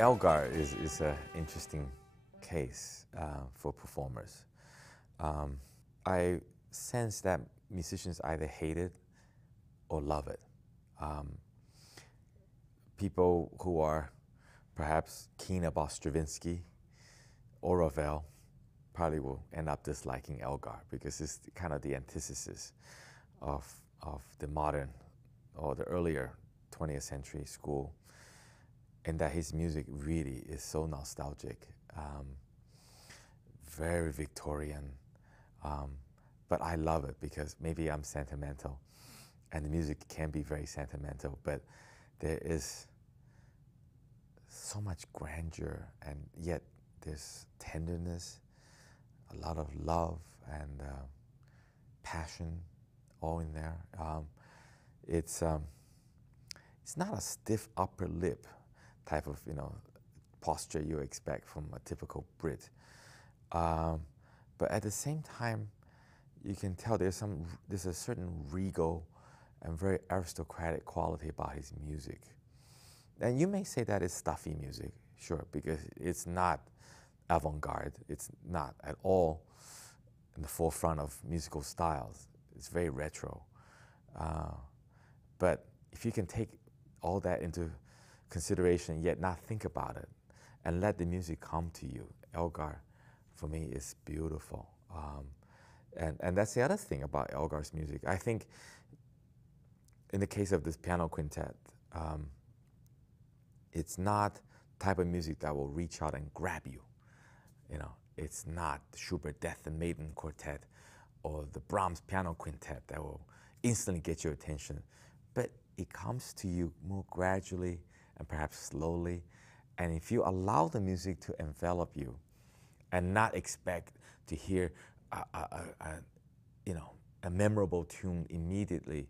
Elgar is an interesting case for performers. I sense that musicians either hate it or love it. People who are perhaps keen about Stravinsky or Ravel probably will end up disliking Elgar because it's kind of the antithesis of the modern or the earlier 20th century school, and that his music really is so nostalgic, very Victorian, but I love it because maybe I'm sentimental, and the music can be very sentimental, but there is so much grandeur, and yet there's tenderness, a lot of love and passion all in there. It's not a stiff upper lip type of posture you expect from a typical Brit, but at the same time, you can tell there's a certain regal and very aristocratic quality about his music. And you may say that is stuffy music, sure, because it's not avant-garde. It's not at all in the forefront of musical styles. It's very retro. But if you can take all that into consideration, yet not think about it, and let the music come to you, Elgar, for me, is beautiful. And that's the other thing about Elgar's music. I think in the case of this piano quintet, it's not the type of music that will reach out and grab you. It's not the Schubert Death and Maiden Quartet or the Brahms Piano Quintet that will instantly get your attention. But it comes to you more gradually and perhaps slowly. And if you allow the music to envelop you and not expect to hear a memorable tune immediately,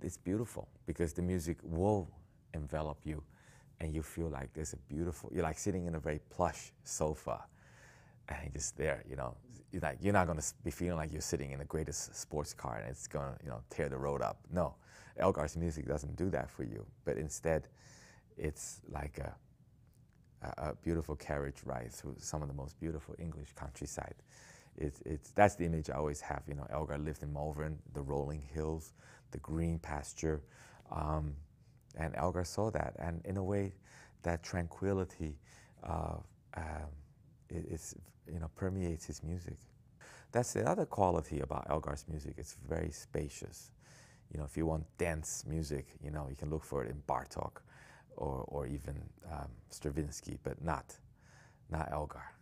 it's beautiful because the music will envelop you and you feel like you're like sitting in a very plush sofa and you're just there, you're not going to be feeling like you're sitting in the greatest sports car and it's going to, tear the road up. No, Elgar's music doesn't do that for you, but instead it's like a beautiful carriage ride through some of the most beautiful English countryside. That's the image I always have. Elgar lived in Malvern, the rolling hills, the green pasture, and Elgar saw that. And in a way, that tranquility permeates his music. That's the other quality about Elgar's music. It's very spacious. If you want dense music, you can look for it in Bartók or even Stravinsky, but not Elgar.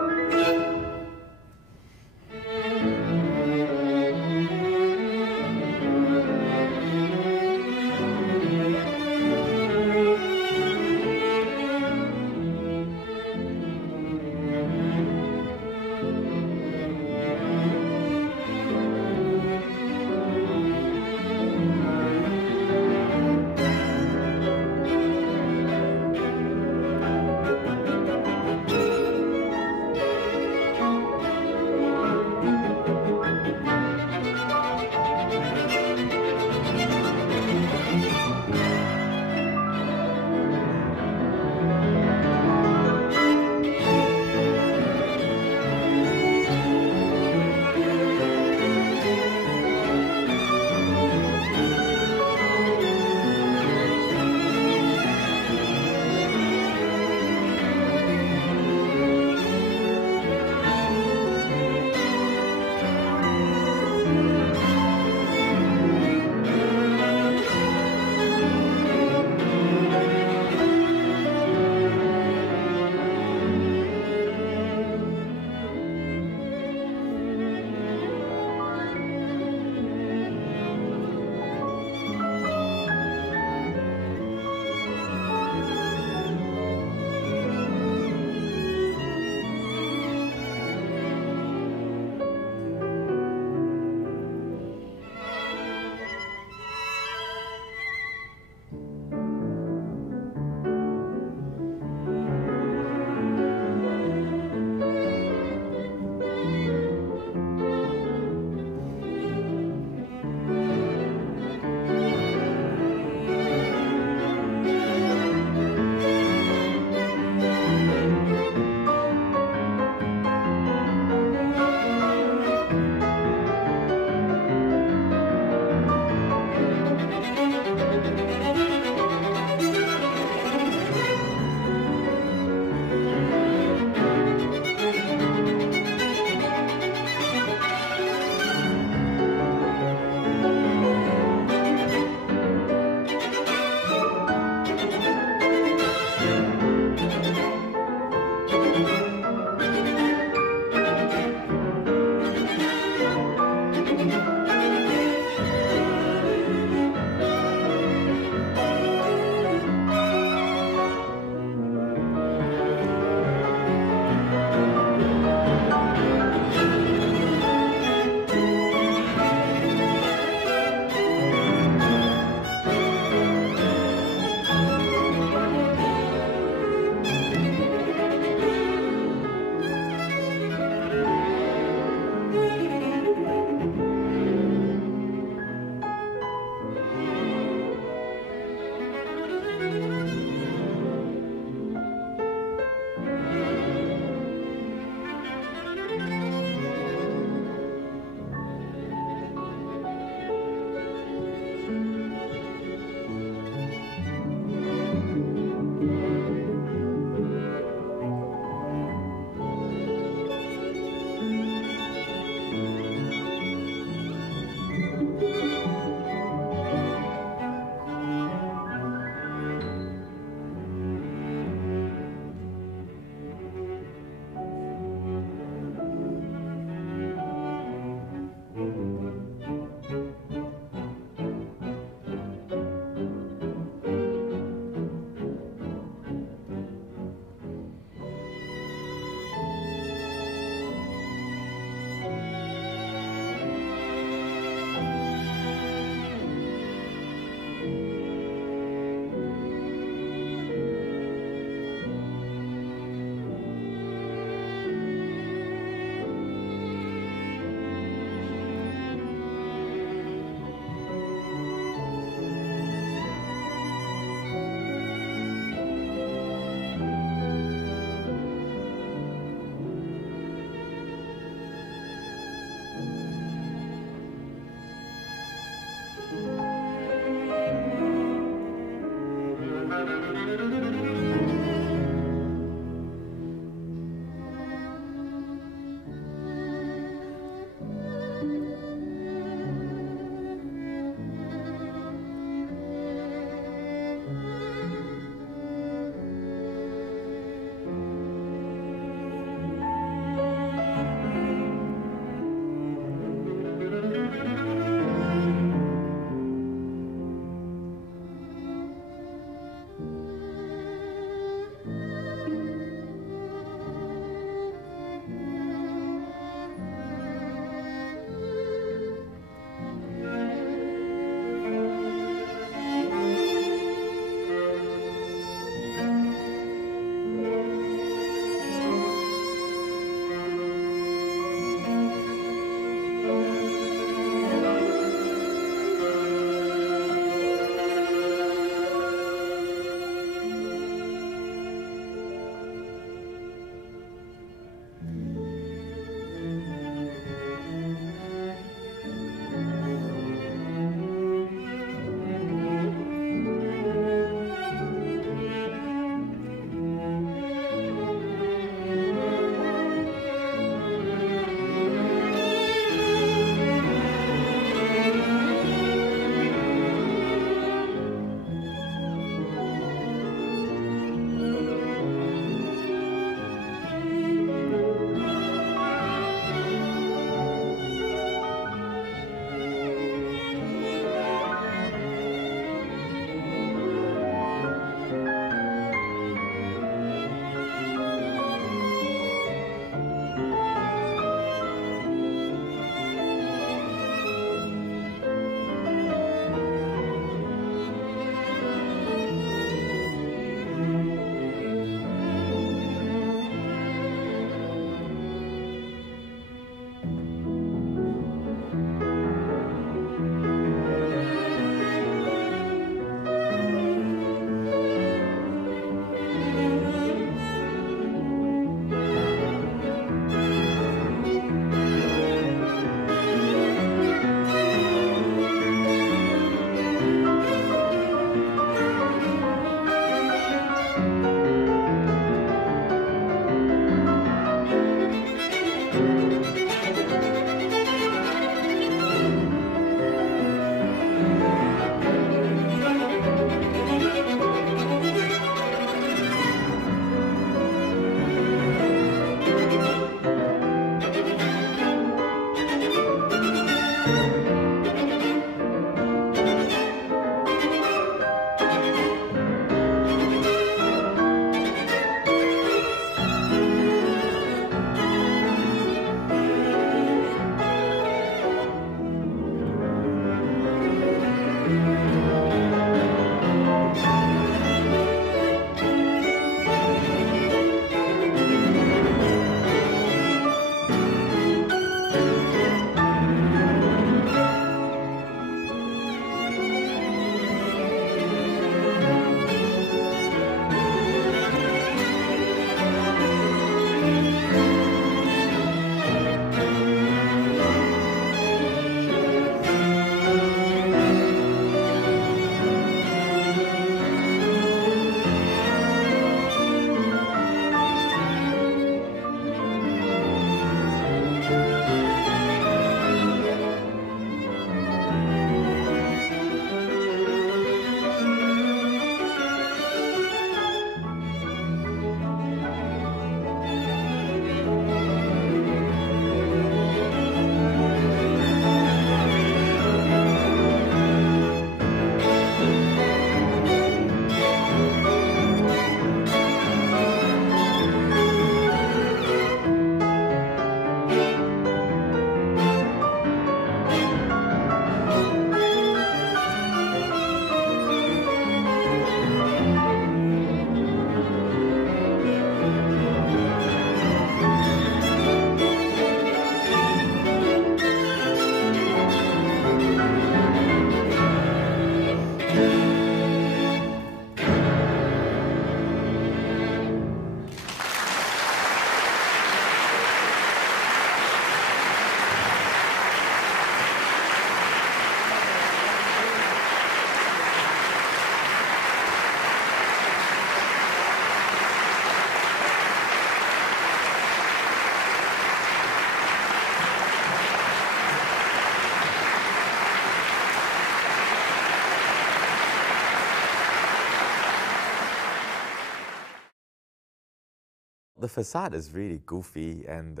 the Facade is really goofy and,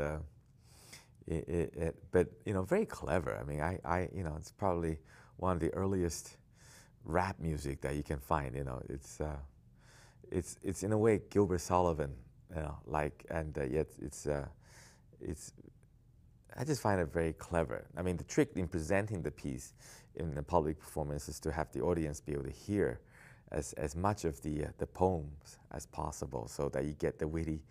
but you know, very clever. I mean, you know, it's probably one of the earliest rap music that you can find. You know, it's in a way Gilbert Sullivan, you know, like, and yet it's. I just find it very clever. I mean, the trick in presenting the piece in the public performance is to have the audience be able to hear as much of the poems as possible, so that you get the witty,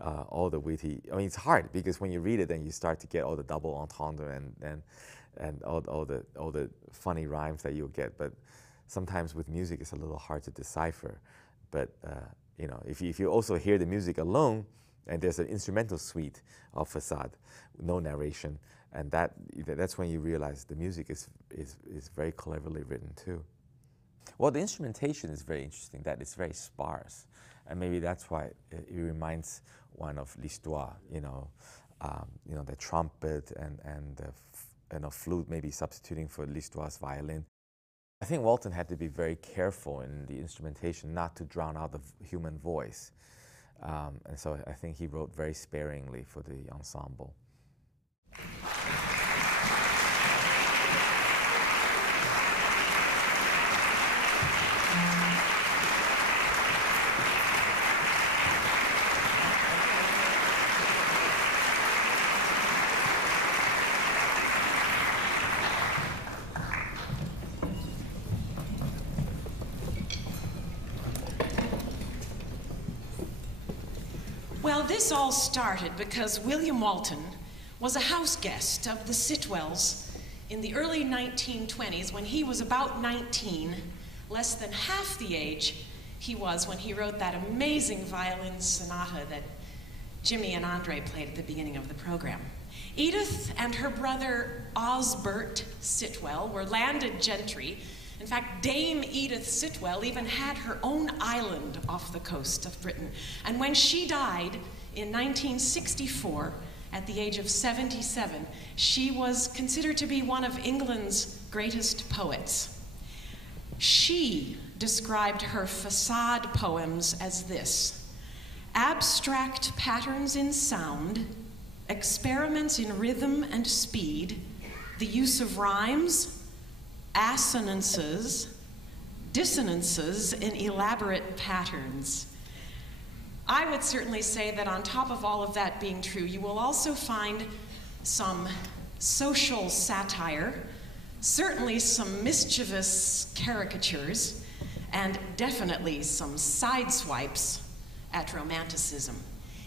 all the witty. I mean, it's hard because when you read it, then you start to get all the double entendre and all the funny rhymes that you'll get. But sometimes with music, it's a little hard to decipher. But you know, if you also hear the music alone, and there's an instrumental suite of Facade, no narration, and that's when you realize the music is very cleverly written too. Well, the instrumentation is very interesting, that it's very sparse, and maybe that's why it reminds one of l'histoire, you know, the trumpet and the flute maybe substituting for l'histoire's violin. I think Walton had to be very careful in the instrumentation not to drown out the human voice. And so I think he wrote very sparingly for the ensemble. Well, this all started because William Walton was a house guest of the Sitwells in the early 1920s when he was about 19, less than half the age he was when he wrote that amazing violin sonata that Jimmy and Andre played at the beginning of the program. Edith and her brother Osbert Sitwell were landed gentry. In fact, Dame Edith Sitwell even had her own island off the coast of Britain. And when she died in 1964, at the age of 77, she was considered to be one of England's greatest poets. She described her Facade poems as this: abstract patterns in sound, experiments in rhythm and speed, the use of rhymes, assonances, dissonances in elaborate patterns. I would certainly say that on top of all of that being true, you will also find some social satire, certainly some mischievous caricatures, and definitely some sideswipes at romanticism.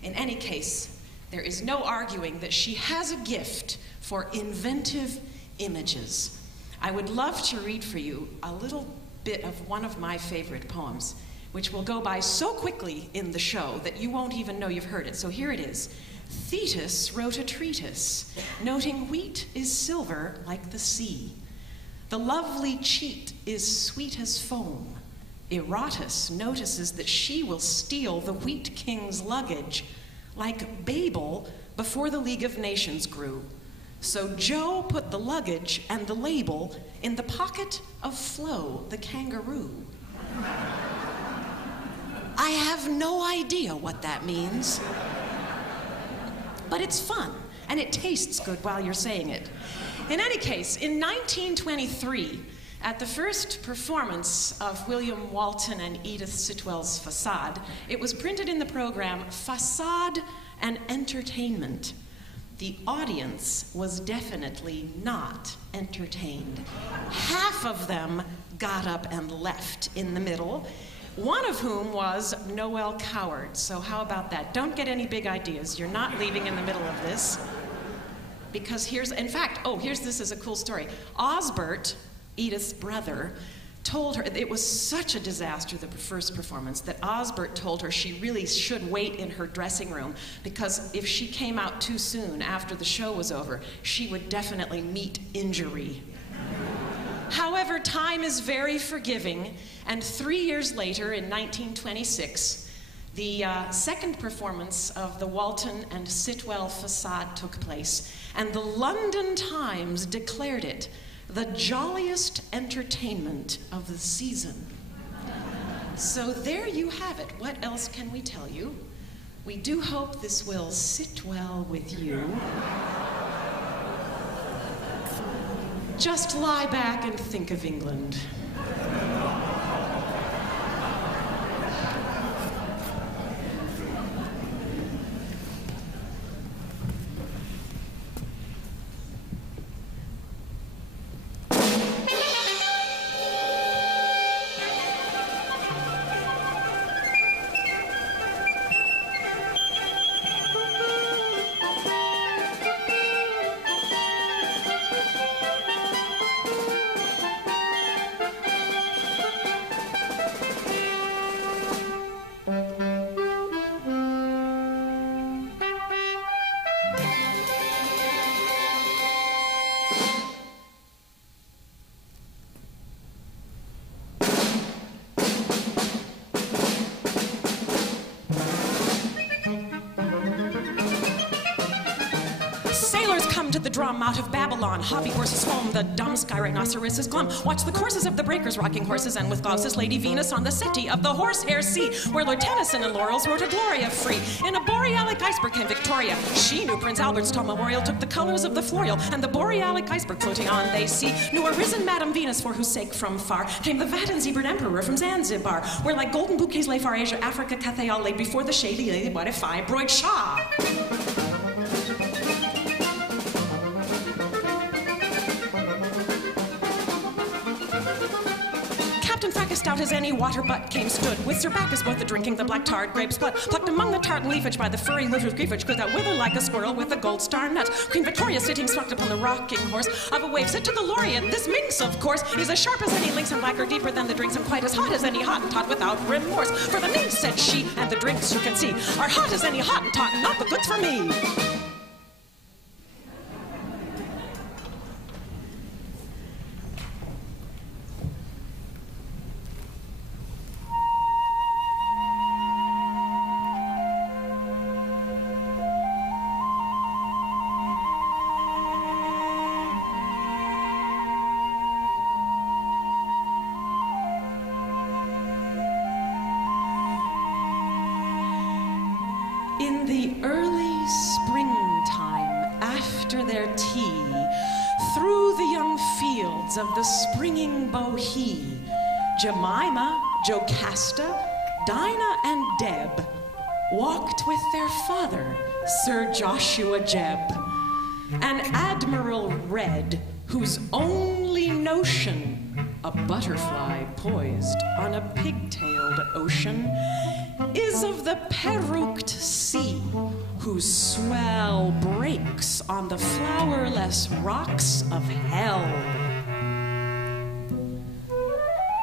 In any case, there is no arguing that she has a gift for inventive images. I would love to read for you a little bit of one of my favorite poems, which will go by so quickly in the show that you won't even know you've heard it. So here it is. Thetis wrote a treatise, noting wheat is silver like the sea. The lovely cheat is sweet as foam. Erotus notices that she will steal the wheat king's luggage, like Babel before the League of Nations grew. So Joe put the luggage and the label in the pocket of Flo, the kangaroo. I have no idea what that means, but it's fun, and it tastes good while you're saying it. In any case, in 1923, at the first performance of William Walton and Edith Sitwell's Facade, it was printed in the program Facade and Entertainment. The audience was definitely not entertained. Half of them got up and left in the middle, one of whom was Noel Coward. So how about that? Don't get any big ideas. You're not leaving in the middle of this. Because here's, in fact, this is a cool story. Osbert, Edith's brother, told her, it was such a disaster, the first performance, that Osbert told her she really should wait in her dressing room, because if she came out too soon after the show was over, she would definitely meet injury. However, time is very forgiving, and 3 years later, in 1926, the second performance of the Walton and Sitwell Facade took place, and the London Times declared it the jolliest entertainment of the season. So there you have it. What else can we tell you? We do hope this will sit well with you. Just lie back and think of England. To the drum out of Babylon, hobby horses foam, the dumb sky rhinoceroses glum. Watch the courses of the breakers rocking horses, and with Gauss's Lady Venus on the settee of the horsehair sea, where Lord Tennyson and Laurels wrote a Gloria free. In a borealic iceberg came Victoria. She knew Prince Albert's tall memorial took the colors of the floreal, and the borealic iceberg floating on they see knew arisen Madame Venus, for whose sake from far came the vat and zebred emperor from Zanzibar, where like golden bouquets lay far Asia, Africa, Cathay all laid before the shady lady what if I broid Shah. Stout as any water butt came stood, with Sir Bacchus both the drinking the black tarred grape's blood, plucked among the tartan leafage by the furry little griefage, could that wither like a squirrel with a gold star nut. Queen Victoria sitting swept upon the rocking horse of a wave said to the laureate, this minx of course is as sharp as any lynx and blacker deeper than the drinks and quite as hot as any Hottentot without remorse. For the minx, said she, and the drinks you can see are hot as any Hottentot, not the goods for me. In the early springtime, after their tea, through the young fields of the springing bohea, Jemima, Jocasta, Dinah, and Deb walked with their father, Sir Joshua Jebb, an admiral red, whose only notion, a butterfly poised on a pigtailed ocean, is of the peruqued sea, whose swell breaks on the flowerless rocks of hell.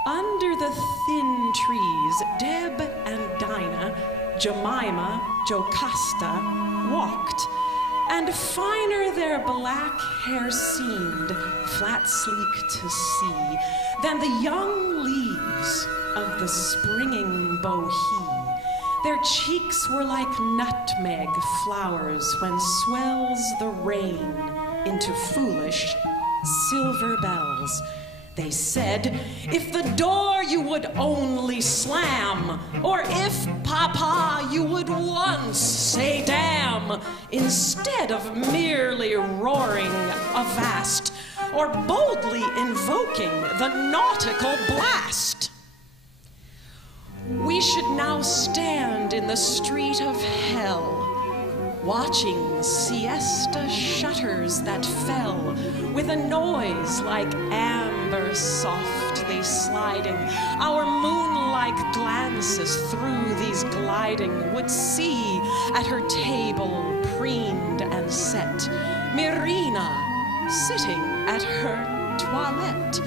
Under the thin trees, Deb and Dinah, Jemima, Jocasta, walked, and finer their black hair seemed, flat sleek to see, than the young leaves of the springing bohea. Their cheeks were like nutmeg flowers when swells the rain into foolish silver bells. They said, if the door you would only slam, or if, Papa, you would once say damn, instead of merely roaring avast, or boldly invoking the nautical blast. We should now stand in the street of hell, watching siesta shutters that fell with a noise like amber softly sliding. Our moonlike glances through these gliding would see at her table preened and set Myrrhina sitting at her toilette,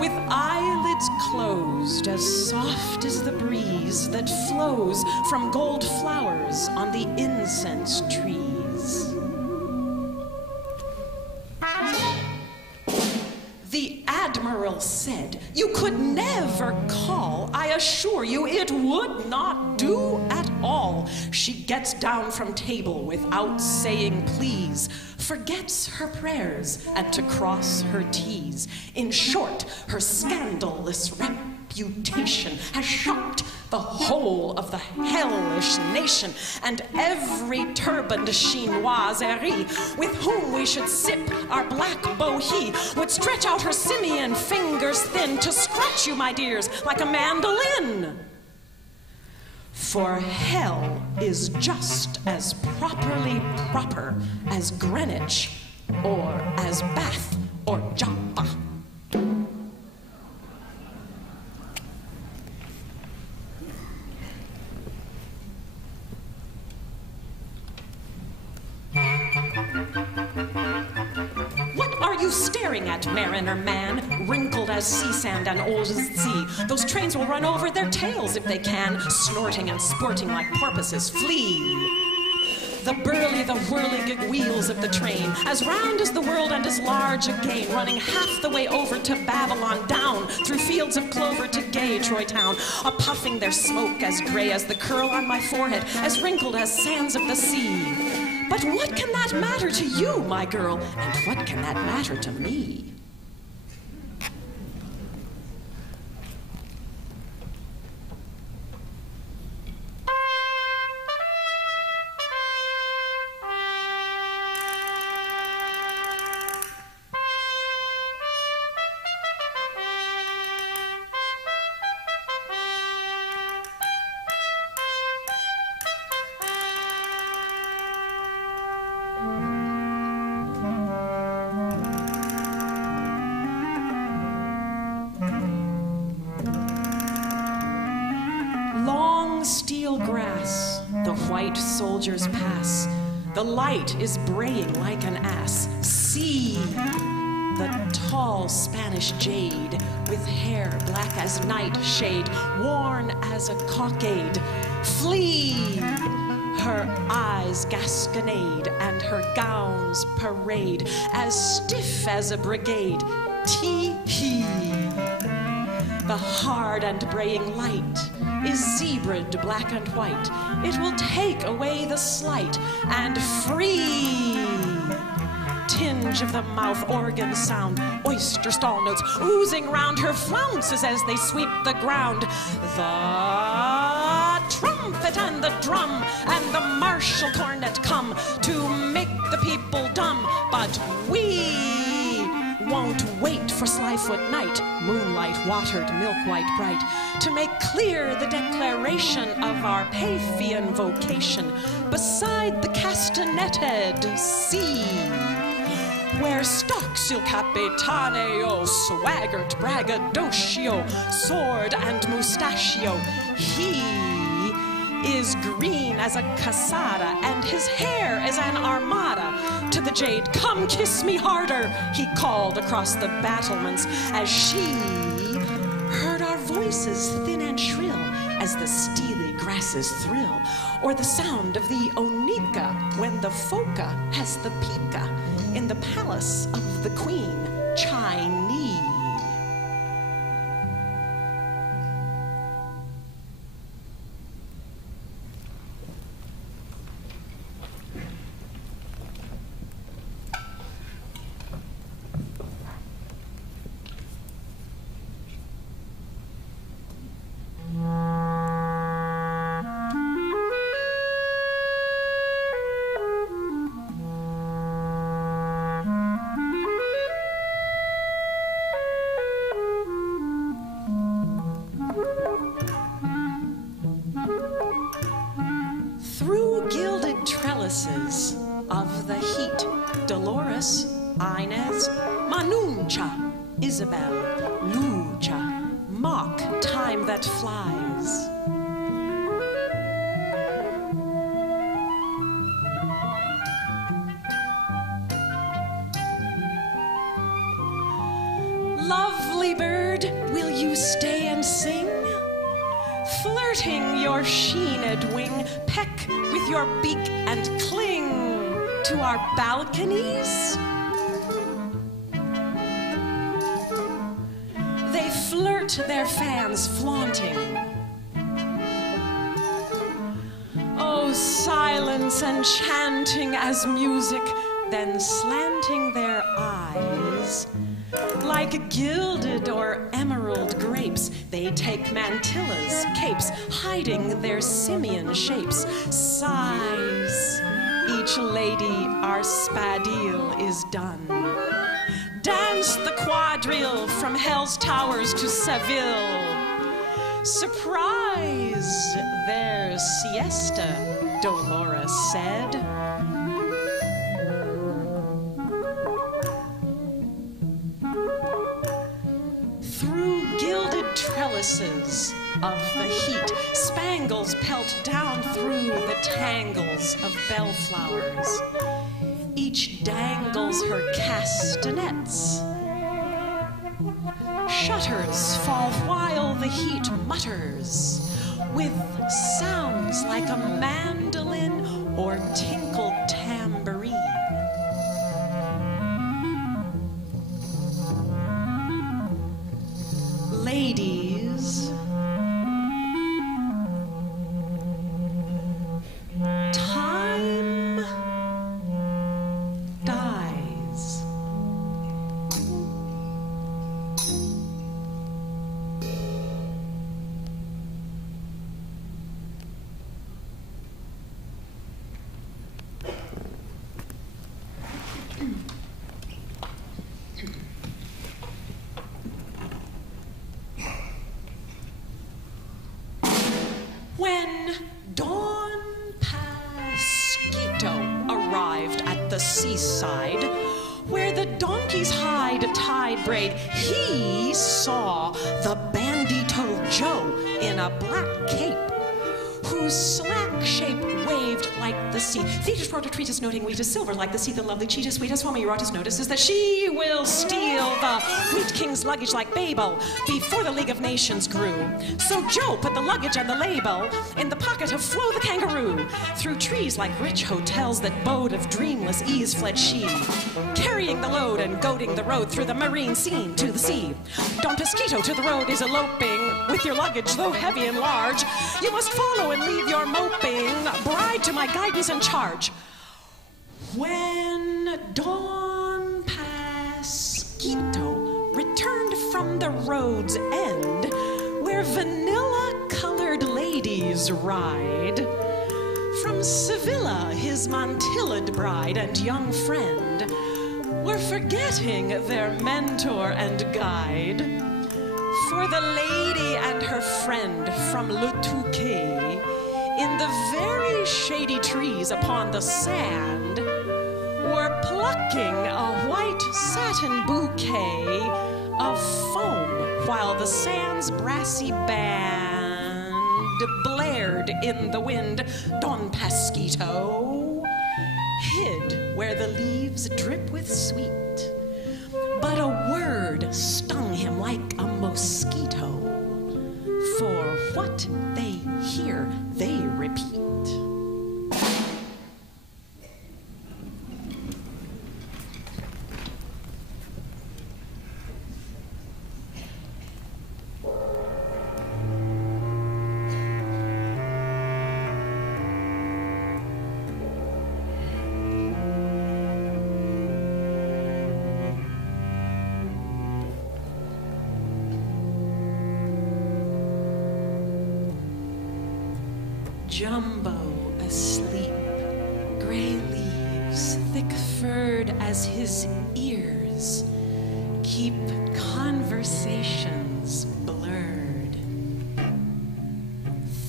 with eyelids closed as soft as the breeze that flows from gold flowers on the incense trees. The Admiral said, you could never call, I assure you it would not do at all. She gets down from table without saying please, forgets her prayers and to cross her T's. In short, her scandalous reputation reputation has shocked the whole of the hellish nation, and every turbaned chinoiserie with whom we should sip our black bohea would stretch out her simian fingers thin to scratch you, my dears, like a mandolin. For hell is just as properly proper as Greenwich, or as Bath, or Joppa. What are you staring at, mariner man? Wrinkled as sea sand and old as the sea. Those trains will run over their tails if they can, snorting and sporting like porpoises. Flee! The burly, the whirligig wheels of the train, as round as the world and as large again, running half the way over to Babylon, down through fields of clover to gay Troy town, a puffing their smoke as gray as the curl on my forehead, as wrinkled as sands of the sea. But what can that matter to you, my girl, and what can that matter to me? Soldiers pass. The light is braying like an ass. See the tall Spanish jade with hair black as nightshade, worn as a cockade. Flee! Her eyes gasconade and her gowns parade, as stiff as a brigade. Tee-hee! The hard and braying light is zebraed black and white. It will take away the slight and free. Tinge of the mouth organ sound, oyster stall notes oozing round her flounces as they sweep the ground. The trumpet and the drum and the martial cornet come to make the people dumb, but we won't wait for Slyfoot night, moonlight watered, milk white bright, to make clear the declaration of our Paphian vocation beside the castanetted sea, where stalks il capitaneo, swaggart braggadocio, sword and mustachio. He is green as a casada, and his hair is an armada. To the jade, come kiss me harder, he called across the battlements, as she heard our voices thin and shrill as the steely grasses thrill, or the sound of the onika when the foca has the pica in the palace of the queen, Chinese. Of the heat, Dolores, Inez, Manuncha, Isabel, Lucha, mock time that flies. Lovely bird, will you stay and sing? Flirting your sheened wing, peck with your beak and cling to our balconies? They flirt their fans flaunting. Oh, silence enchanting as music, then slanting their eyes, like gilded or emerald grapes, they take mantillas, capes, hiding their simian shapes. Sighs, each lady our spadille is done. Dance the quadrille from hell's towers to Seville. Surprise their siesta, Dolores said. Through gilded trellises of the heat, spangles pelt down through the tangles of bellflowers. Each dangles her castanets. Shutters fall while the heat mutters, with sounds like a mandolin or tinkled tambourine. Ladies, time dies. When Don Pasquito arrived at the seaside, where the donkeys hide a tide braid, he saw the bandito Joe in a black cape, whose slack shape waved like the sea. Thetis wrote a treatise noting wheat is silver like the sea. The lovely cheetah, sweet as foamy Eurotas notices that she will steal the wheat king's luggage like Babel before the League of Nations grew. So Joe put the luggage and the label in the pocket of Flo the kangaroo. Through trees like rich hotels that bode of dreamless ease fled she, carrying the load and goading the road through the marine scene to the sea. Don Pasquito to the road is eloping with your luggage, though heavy and large. You must follow and leave your moping, bride to my guidance and charge. When Don Pasquito returned from the road's end, where vanilla-colored ladies ride, from Sevilla his mantilla'd bride and young friend were forgetting their mentor and guide. For the lady and her friend from Le Touquet, in the very shady trees upon the sand, were plucking a white satin bouquet of foam, while the sand's brassy band blared in the wind. Don Pasquito hid where the leaves drip with sweet, but a word stung him like a mosquito. For what they hear, they repeat. Jumbo asleep, gray leaves, thick-furred as his ears, keep conversations blurred.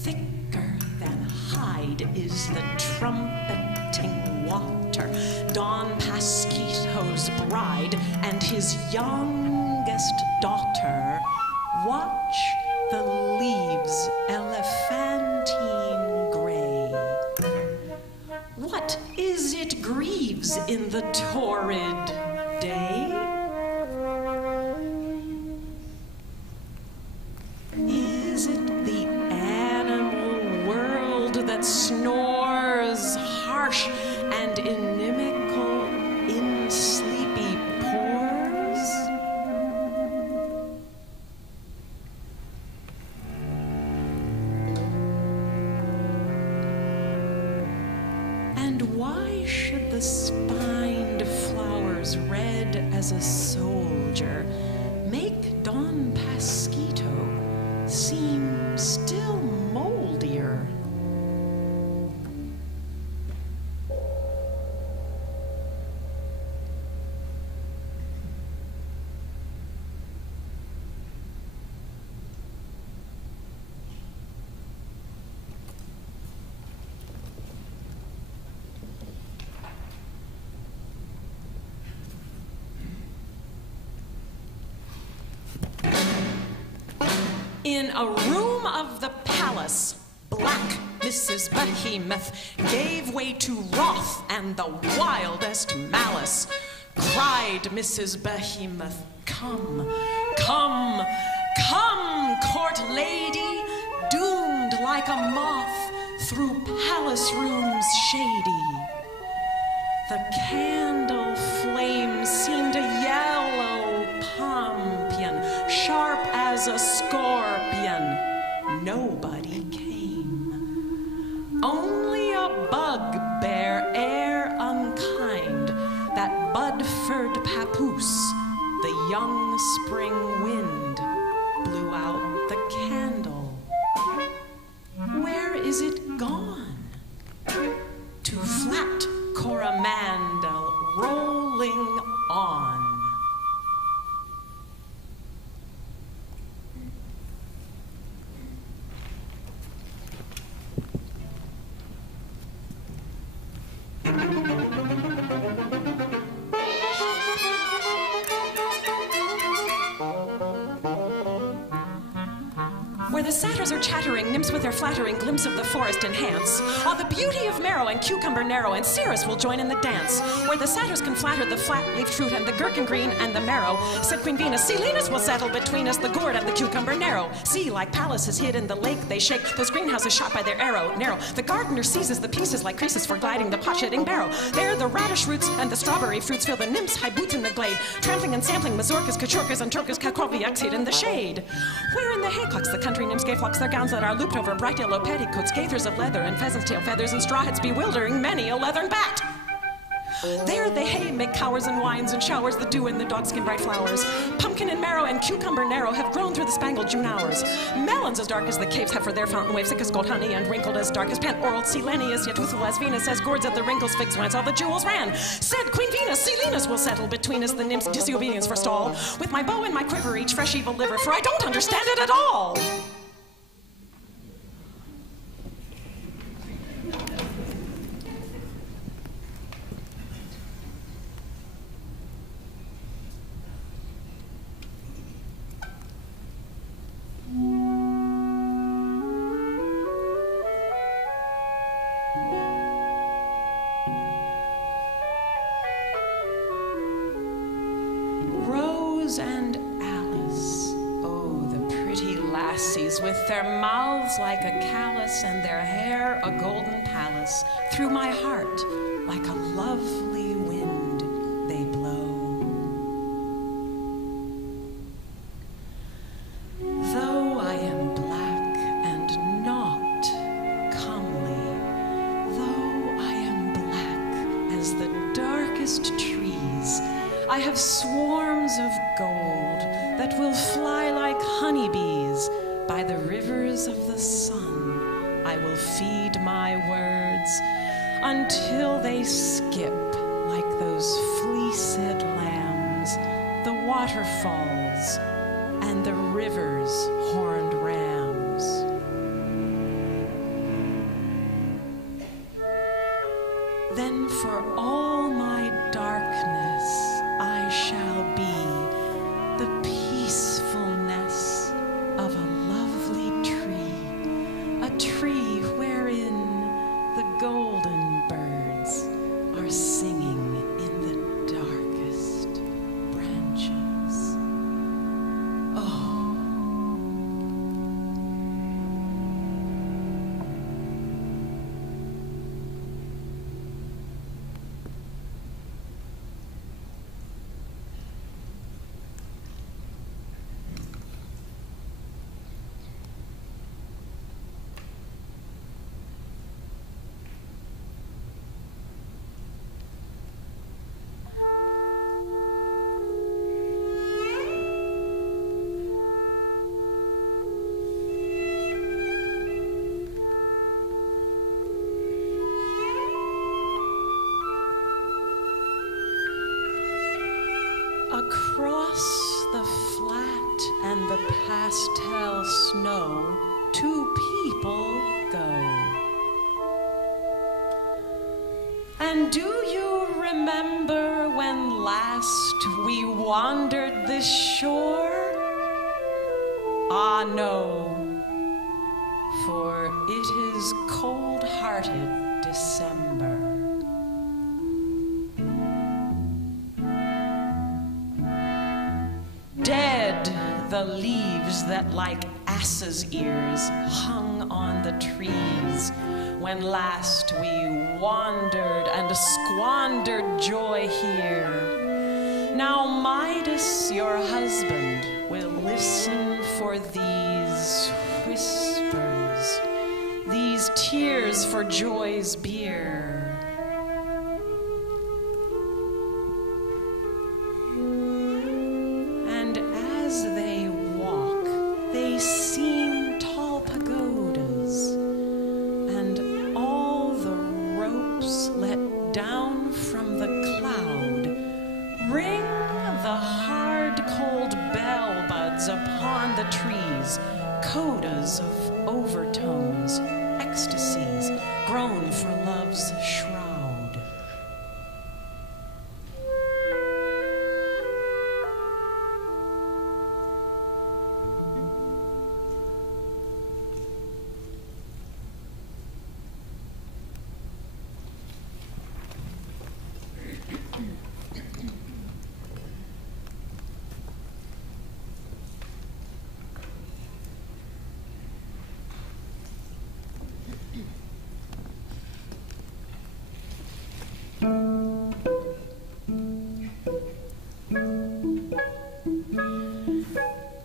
Thicker than hide is the trumpeting water. Don Pasquito's bride and his youngest daughter watch the leaves elephantine gray. What is it grieves in the torrid day? Is it the animal world that snores harsh and inimical in sleepy pores? And why should the spine flowers red as a soldier make Don Pasquito seem still moldier. In a room of the palace, black Mrs. Behemoth gave way to wrath and the wildest malice. Cried Mrs. Behemoth, "Come, come, come, court lady, doomed like a moth through palace rooms shady." The candle flame seemed a yellow pompion, sharp as a scorpion. Nobody came. Only a bugbear, air unkind, that Budford papoose, the young spring wind, blew out the candle. Where is it gone? To flat Coromandel, rolling on. Where the satyrs are chattering, nymphs with their flattering glimpse of the forest enhance, while the beauty of marrow and cucumber narrow and Cirrus will join in the dance. Where the satyrs can flatter the flat-leaved fruit and the gherkin green and the marrow, said Queen Venus, Silenus will settle between us the gourd and the cucumber narrow. See, like palaces hid in the lake, they shake, those greenhouses shot by their arrow narrow. The gardener seizes the pieces like creases for gliding the pot-shedding barrow. There the radish roots and the strawberry fruits fill the nymphs' high boots in the glade, trampling and sampling mazorcas, kachorkas, and turcas, kakoviaks hid in the shade. Where in the haycocks the country nymphs gay flocks their gowns that are looped over bright yellow petticoats, gaithers of leather and pheasant's tail feathers and straw hats bewildering many a leathern bat. There the hay make cowers and wines and showers the dew in the dogskin bright flowers. Pumpkin and marrow and cucumber narrow have grown through the spangled June hours. Melons as dark as the capes have for their fountain waves, thick as gold honey and wrinkled as dark as pant-oral Selenius, yet youthful as Venus, as gourds at the wrinkles figs whence all the jewels ran. Said Queen Venus, Silenus will settle between us the nymphs' disobedience forestall. With my bow and my quiver each fresh evil liver, for I don't understand it at all. And Alice, oh, the pretty lassies, with their mouths like a callus and their hair a golden palace, through my heart like a lovely wind they blow. Though I am black and not comely, though I am black as the darkest trees, I have swarms of gold that will fly like honeybees. By the rivers of the sun I will feed my words until they skip like those fleeced lambs, the waterfalls and the river's horned rams. Then for all my darkness I shall be the peacefulness of a lovely tree wherein the golden birds are singing in the darkest branches. Oh. Across the flat and the pastel snow, two people go. And do you remember when last we wandered this shore? Ah, no, for it is cold-hearted December. Dead the leaves that like asses' ears hung on the trees when last we wandered and squandered joy here. Now Midas, your husband, will listen for these whispers, these tears for joy's bier. Codas of overtones, ecstasies, groan for love's shroud.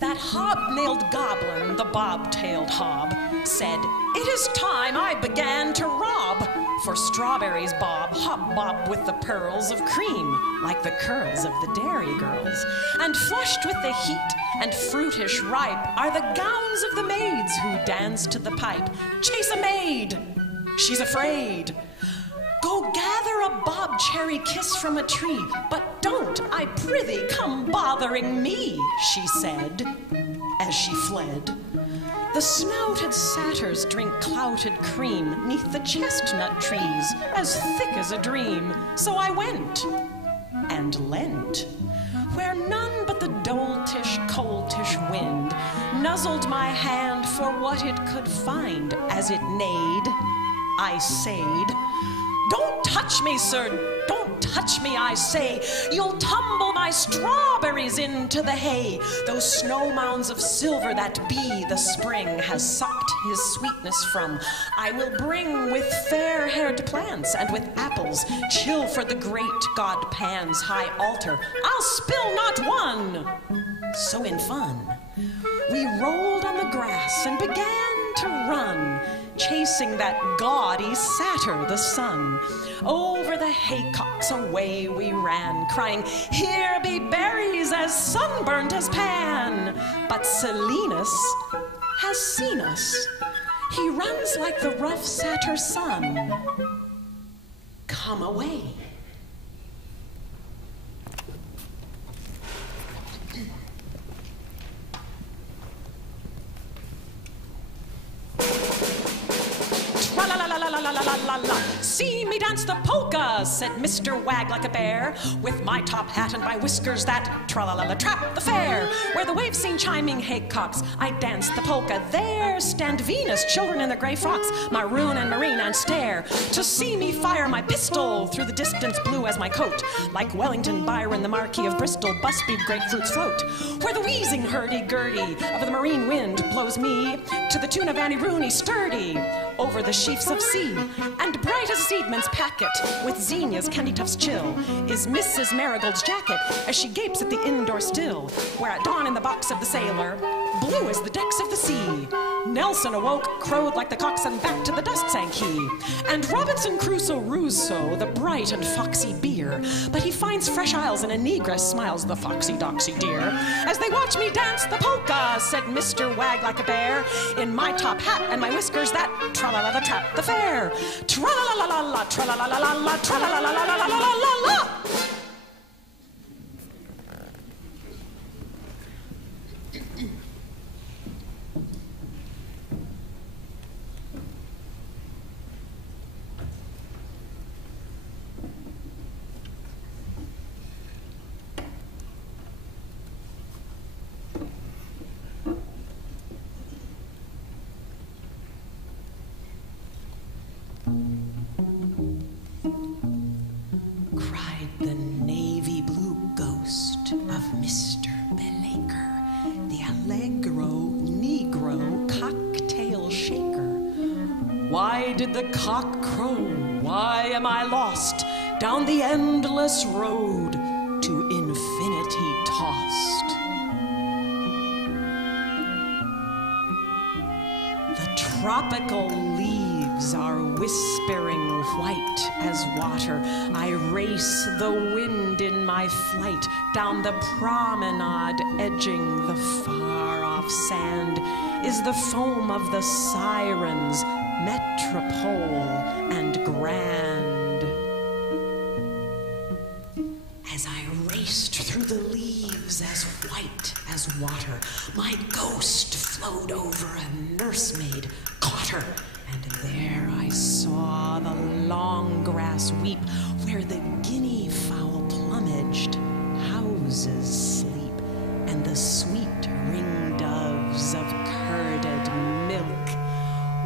That hob-nailed goblin, the bob-tailed hob, said, "It is time I began to rob." For strawberries bob, hop-bob with the pearls of cream, like the curls of the dairy girls. And flushed with the heat and fruitish ripe are the gowns of the maids who dance to the pipe. Chase a maid! She's afraid. Go gather a bob-cherry kiss from a tree, but don't, I prithee, come bothering me, she said, as she fled. The snouted satyrs drink clouted cream neath the chestnut trees, as thick as a dream. So I went and leant, where none but the doltish, coltish wind nuzzled my hand for what it could find. As it neighed, I sayed, "Don't touch me, sir, don't touch me, I say. You'll tumble my strawberries into the hay. Those snow mounds of silver that be the spring has sucked his sweetness from, I will bring with fair-haired plants and with apples chill for the great god Pan's high altar. I'll spill not one." So in fun, we rolled on the grass and began to run, chasing that gaudy satyr, the sun. Over the haycocks away we ran, crying, "Here be berries as sunburnt as Pan." But Silenus has seen us. He runs like the rough satyr sun. Come away. Tra-la-la-la-la-la-la-la-la. See me dance the polka, said Mr. Wag like a bear, with my top hat and my whiskers that tra-la-la-la-trap the fair. Where the waves sing chiming haycocks, I dance the polka. There stand Venus, children in their gray frocks, maroon and marine, and stare to see me fire my pistol through the distance blue as my coat. Like Wellington, Byron, the Marquis of Bristol, busby grapefruits float. Where the wheezing hurdy-gurdy of the marine wind blows me to the tune of Annie Rooney sturdy over the sheafs of sea. And bright as seedman's packet with zinnias, candy tufts chill is Mrs. Marigold's jacket as she gapes at the indoor still, where at dawn in the box of the sailor, blue as the decks of the sea, Nelson awoke, crowed like the cocks, and back to the dust sank he. And Robinson Crusoe rues so the bright and foxy beer, but he finds fresh isles and a negress smiles, the foxy doxy dear. As they watch me dance the polka, said Mr. Wag like a bear, in my top hat and my whiskers that tra-la-la-la-trap the fair. Tra-la-la-la-la-la, tra-la-la-la-la-la, tra-la-la-la-la-la-la-la-la-la. cried the navy blue ghost of Mr. Belaker, the Allegro Negro cocktail shaker. Why did the cock crow? Why am I lost down the endless road to infinity tossed? The tropical leaves are whispering white as water. I race the wind in my flight down the promenade, edging the far-off sand. Is the foam of the sirens metropole and grand. As I raced through the leaves as white as water, my ghost flowed over a nursemaid, caught her, and there I saw the long grass weep where the guinea fowl plumaged houses sleep, and the sweet ring doves of curded milk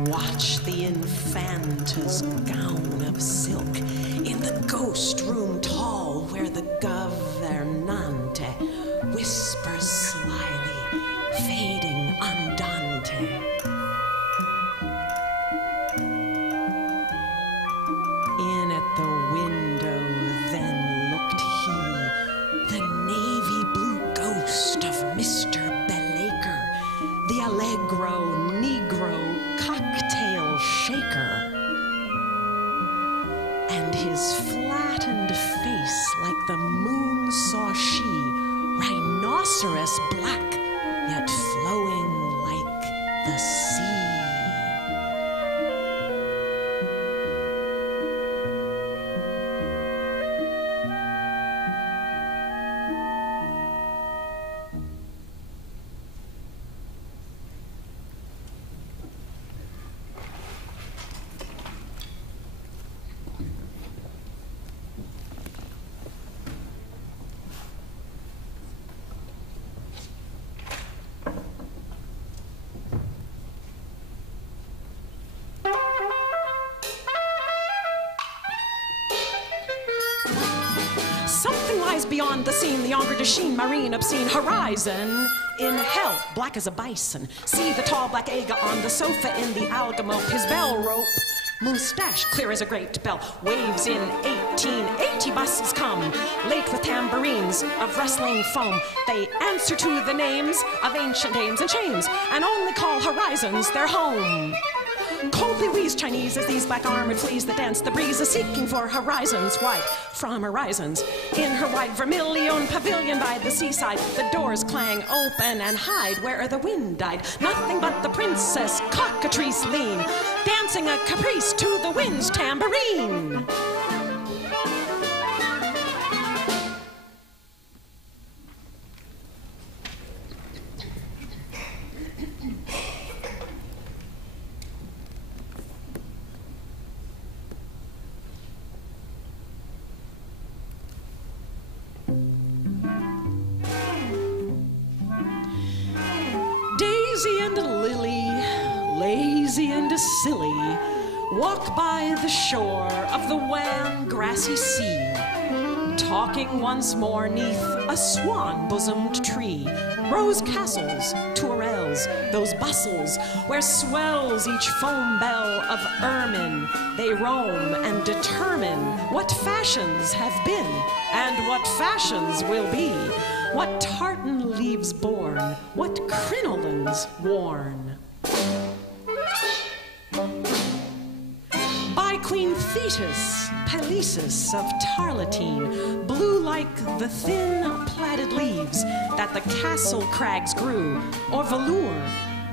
watch the infanta's gown of silk in the ghost room tall where the governante whispers slyly, fading andante. In at the window then looked he, the navy blue ghost of Mr. Belaker, the Allegro Negro cocktail shaker. And his flattened face like the moon saw she, rhinoceros black, yet flowing like the sea. Something lies beyond the scene, the ombre de sheen, marine, obscene horizon. In hell, black as a bison. See the tall black Elgar on the sofa in the algamope, his bell rope. Moustache, clear as a great bell, waves in 1880 buses come, late with tambourines of rustling foam. They answer to the names of ancient dames and shames, and only call horizons their home. Coldly wheeze Chinese as these black armored fleas that dance the breeze is seeking for horizons wide from horizons. In her white vermilion pavilion by the seaside, the doors clang open and hide where the wind died. Nothing but the princess cockatrice lean, dancing a caprice to the wind's tambourine. Daisy and Lily, lazy and silly, walk by the shore of the wan, grassy sea, talking once more neath a swan-bosomed tree. Rose castles, tourelles, those bustles where swells each foam bell of ermine. They roam and determine what fashions have been and what fashions will be. What tartan leaves born, what crinolines worn. By Queen Thetis, Peleus of Tarleton, blue like the thin platted leaves that the castle crags grew, or velour,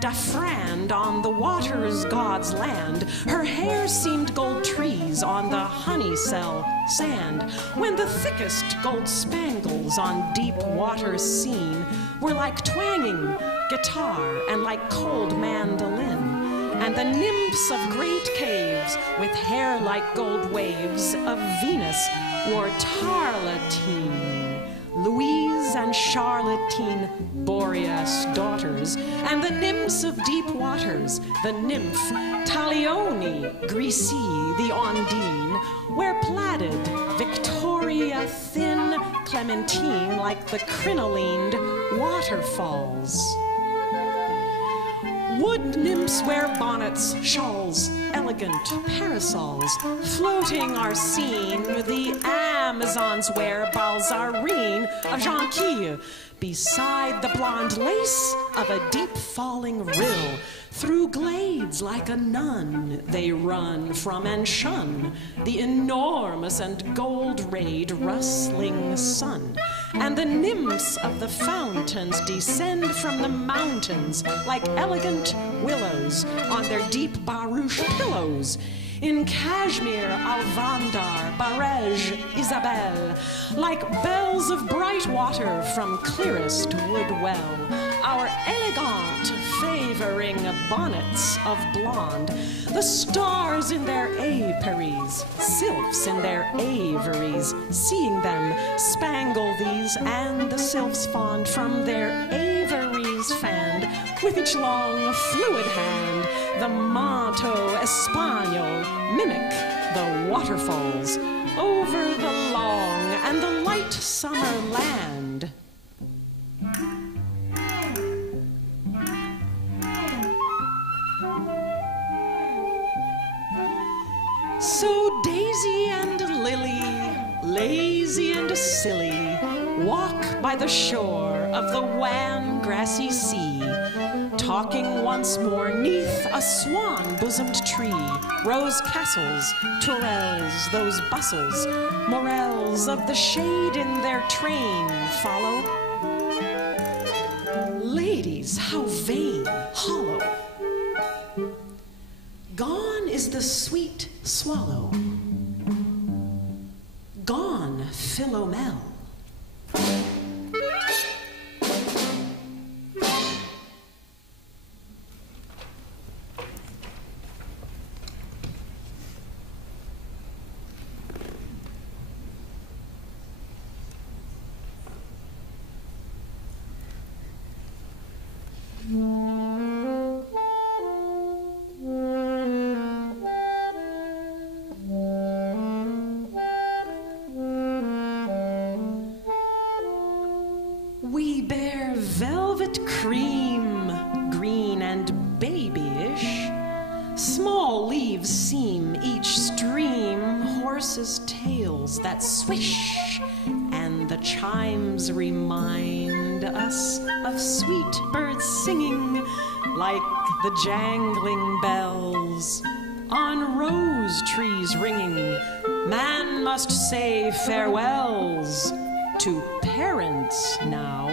Dafrand on the water's god's land. Her hair seemed gold trees on the honey-cell sand, when the thickest gold spangles on deep waters seen were like twanging guitar and like cold mandolin. And the nymphs of great caves, with hair like gold waves of Venus, wore tarlatan. Louise and Charlottine Boreas daughters, and the nymphs of deep waters, the nymph Talione, Greasy, the Ondine, where plaided Victoria thin Clementine like the crinolined waterfalls. Wood nymphs wear bonnets, shawls, elegant parasols. Floating are seen the Amazons wear balzarine of jonquille beside the blonde lace of a deep falling rill. Through glades like a nun they run from and shun the enormous and gold-rayed rustling sun. And the nymphs of the fountains descend from the mountains like elegant willows on their deep barouche pillows. In Kashmir, Alvandar, Barège, Isabelle, like bells of bright water from clearest wood well, our elegant favoring bonnets of blonde, the stars in their aperies, sylphs in their aviaries, seeing them spangle these, and the sylphs fond from their aviaries fanned with each long fluid hand, the manto espagnol mimic the waterfalls over the long and the light summer land. So Daisy and Lily, lazy and silly, walk by the shore of the wan grassy sea, talking once more neath a swan-bosomed tree. Rose castles, tourelles, those bustles, morels of the shade in their train follow. Ladies, how vain, hollow. Gone is the sweet swallow. Gone Philomel. We bear velvet cream, green and babyish. Small leaves seem each stream, horses' tails that swish, and the chimes remind us of sweet birds singing like the jangling bells on rose trees ringing. Man must say farewells to parents now,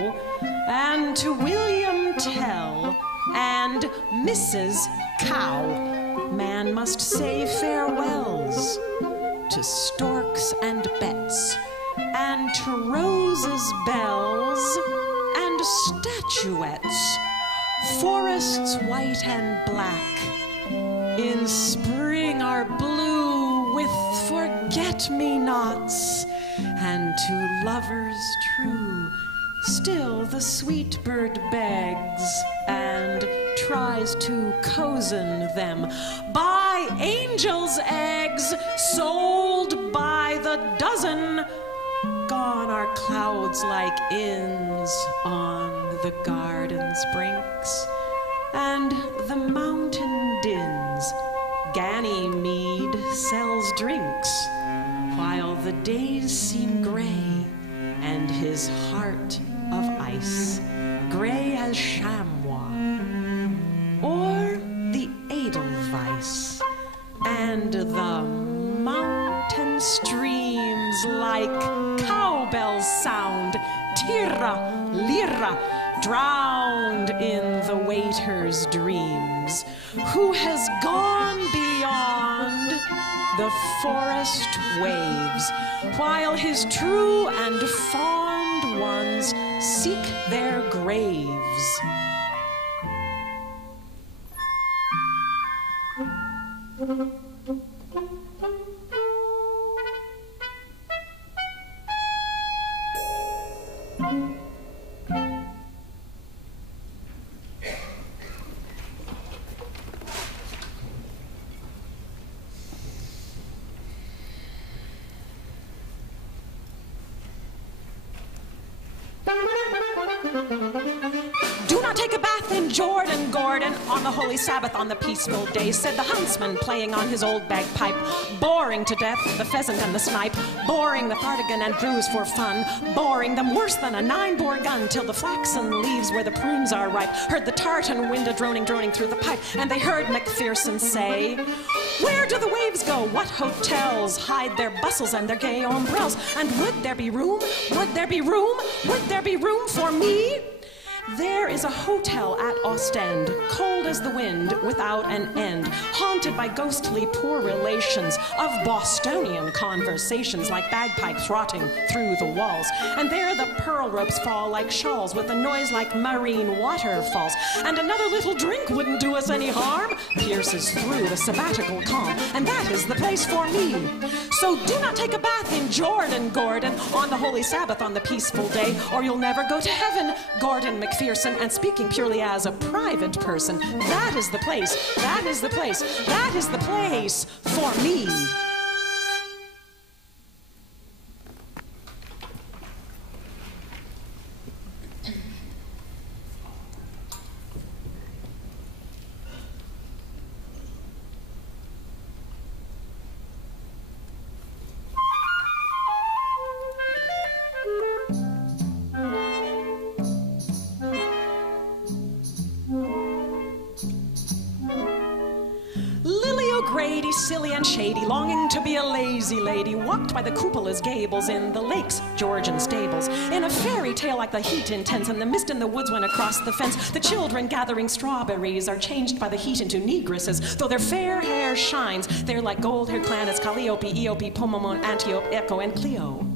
and to William Tell and Mrs. Cow. Man must say farewells to storks and bets, and to roses, bells, and statuettes, forests white and black, in spring are blue with forget-me-nots, and to lovers true, still the sweet bird begs and tries to cozen them. Buy angels' eggs, sold by the dozen. Gone are clouds like inns on the garden's brinks, and the mountain dins. Ganymede sells drinks, while the days seem gray, and his heart of ice, gray as chamois, or the Edelweiss, and the mountain streams like cowbells sound, tira, lira, drowned in the waiter's dreams, who has gone beyond the forest waves, while his true and fond ones seek their graves. Do not take a bath in Jordan, Gordon, on the holy Sabbath, on the peaceful day, said the huntsman, playing on his old bagpipe. Boring to death the pheasant and the snipe, boring the ptarmigan and drews for fun, boring them worse than a 9-bore gun, till the flaxen leaves where the prunes are ripe heard the tartan wind a droning through the pipe, and they heard Macpherson say, where do the waves go? What hotels hide their bustles and their gay ombrelles? And would there be room? Would there be room? Would there be room for me? There is a hotel at Ostend, cold as the wind, without an end, haunted by ghostly poor relations of Bostonian conversations like bagpipes rotting through the walls. And there the pearl ropes fall like shawls with a noise like marine waterfalls. And another little drink wouldn't do us any harm, pierces through the sabbatical calm, and that is the place for me. So do not take a bath in Jordan, Gordon, on the holy Sabbath, on the peaceful day, or you'll never go to heaven, Gordon Macpherson. And speaking purely as a private person, that is the place, that is the place, that is the place for me. Silly and shady, longing to be a lazy lady, walked by the cupola's gables in the lake's Georgian stables. In a fairy tale like the heat intense and the mist in the woods went across the fence, the children gathering strawberries are changed by the heat into negresses. Though their fair hair shines, they're like gold-haired planets, Calliope, Eope, Pomomon, Antiope, Echo, and Cleo.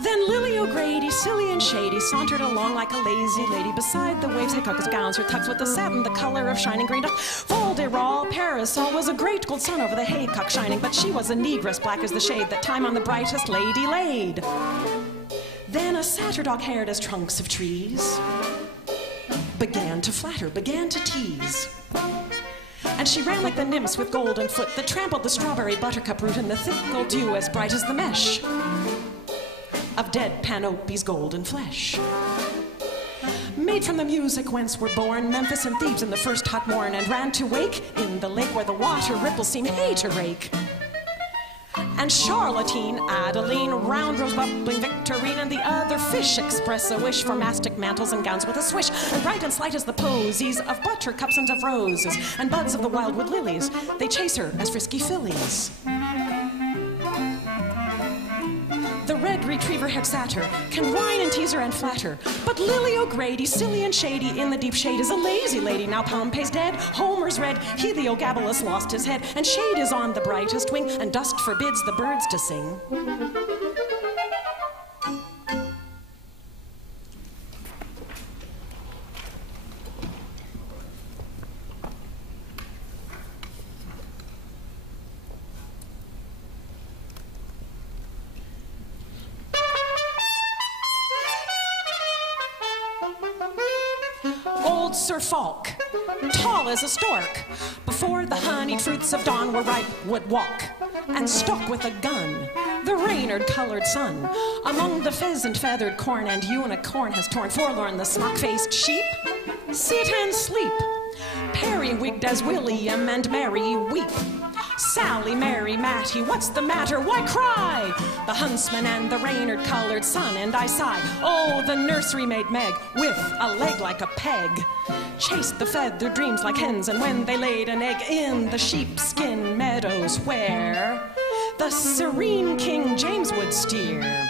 Then Lily O'Grady, silly and shady, sauntered along like a lazy lady beside the waves. Haycock's gowns, her tucks with the satin, the color of shining green duck. Fol-de-rol, parasol was a great gold sun over the haycock shining, but she was a negress, black as the shade that time on the brightest lady laid. Then a satyr dog-haired as trunks of trees began to flatter, began to tease. And she ran like the nymphs with golden foot that trampled the strawberry buttercup root in the thick gold dew as bright as the mesh of dead Panope's golden flesh. Made from the music whence were born Memphis and Thebes in the first hot morn, and ran to wake in the lake where the water ripples seem hay to rake. And Charlatine, Adeline, round rose bubbling Victorine, and the other fish express a wish for mastic mantles and gowns with a swish, and bright and slight as the posies of buttercups and of roses, and buds of the wildwood lilies, they chase her as frisky fillies. The red retriever-haired satyr can whine and tease her and flatter, but Lily O'Grady, silly and shady, in the deep shade is a lazy lady. Now Pompey's dead, Homer's red, Heliogabalus lost his head, and shade is on the brightest wing, and dust forbids the birds to sing. Sir Falk, tall as a stork, before the honeyed fruits of dawn were ripe, would walk and stalk with a gun the raynard-colored sun among the pheasant-feathered corn, and unicorn has torn forlorn the smock-faced sheep. Sit and sleep, periwigged as William and Mary weep. Sally, Mary, Matty, what's the matter? Why cry? The huntsman and the raynard-colored sun, and I sigh. Oh, the nursery-maid Meg, with a leg like a peg, chased the feathered dreams like hens, and when they laid an egg in the sheepskin meadows where the serene King James would steer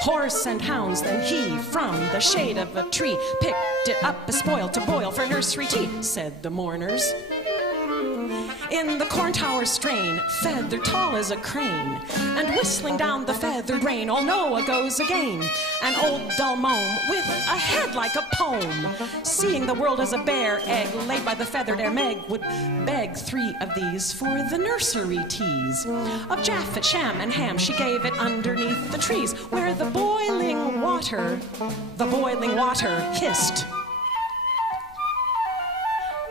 horse and hounds, then he from the shade of a tree picked it up as spoil to boil for nursery tea, said the mourners. In the corn tower strain, feathered tall as a crane, and whistling down the feathered rain, old Noah goes again. An old dull mome with a head like a poem, seeing the world as a bare egg laid by the feathered ere Meg would beg 3 of these for the nursery teas. Of Japhet, Sham, and Ham she gave it underneath the trees, where the boiling water hissed.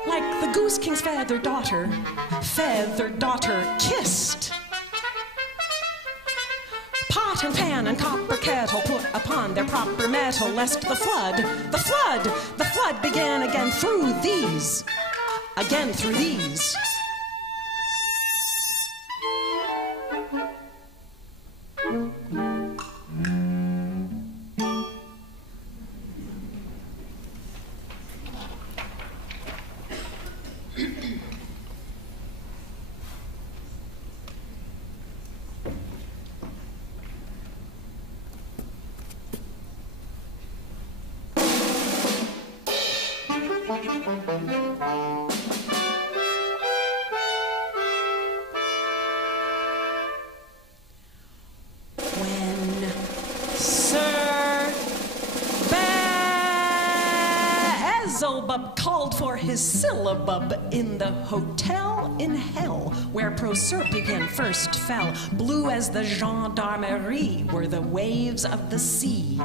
Like the goose king's feathered daughter kissed. Pot tin pan and copper kettle put upon their proper metal, lest the flood begin again through these. Again through these. Called for his syllabub in the hotel in hell, where Proserpine first fell. Blue as the gendarmerie were the waves of the sea,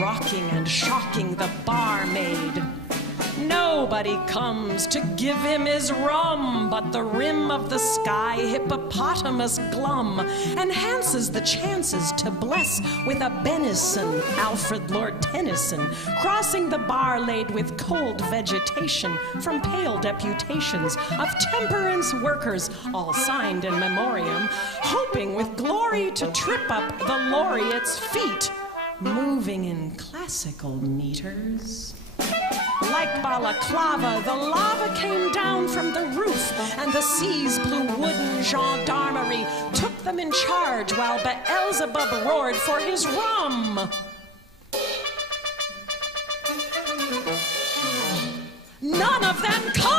rocking and shocking the barmaid. Nobody comes to give him his rum, but the rim of the sky hippopotamus glum enhances the chances to bless with a benison Alfred Lord Tennyson, crossing the bar laid with cold vegetation from pale deputations of temperance workers, all signed in memoriam, hoping with glory to trip up the laureate's feet, moving in classical meters. Like balaclava, the lava came down from the roof, and the sea's blue wooden gendarmerie took them in charge while Beelzebub roared for his rum. None of them come!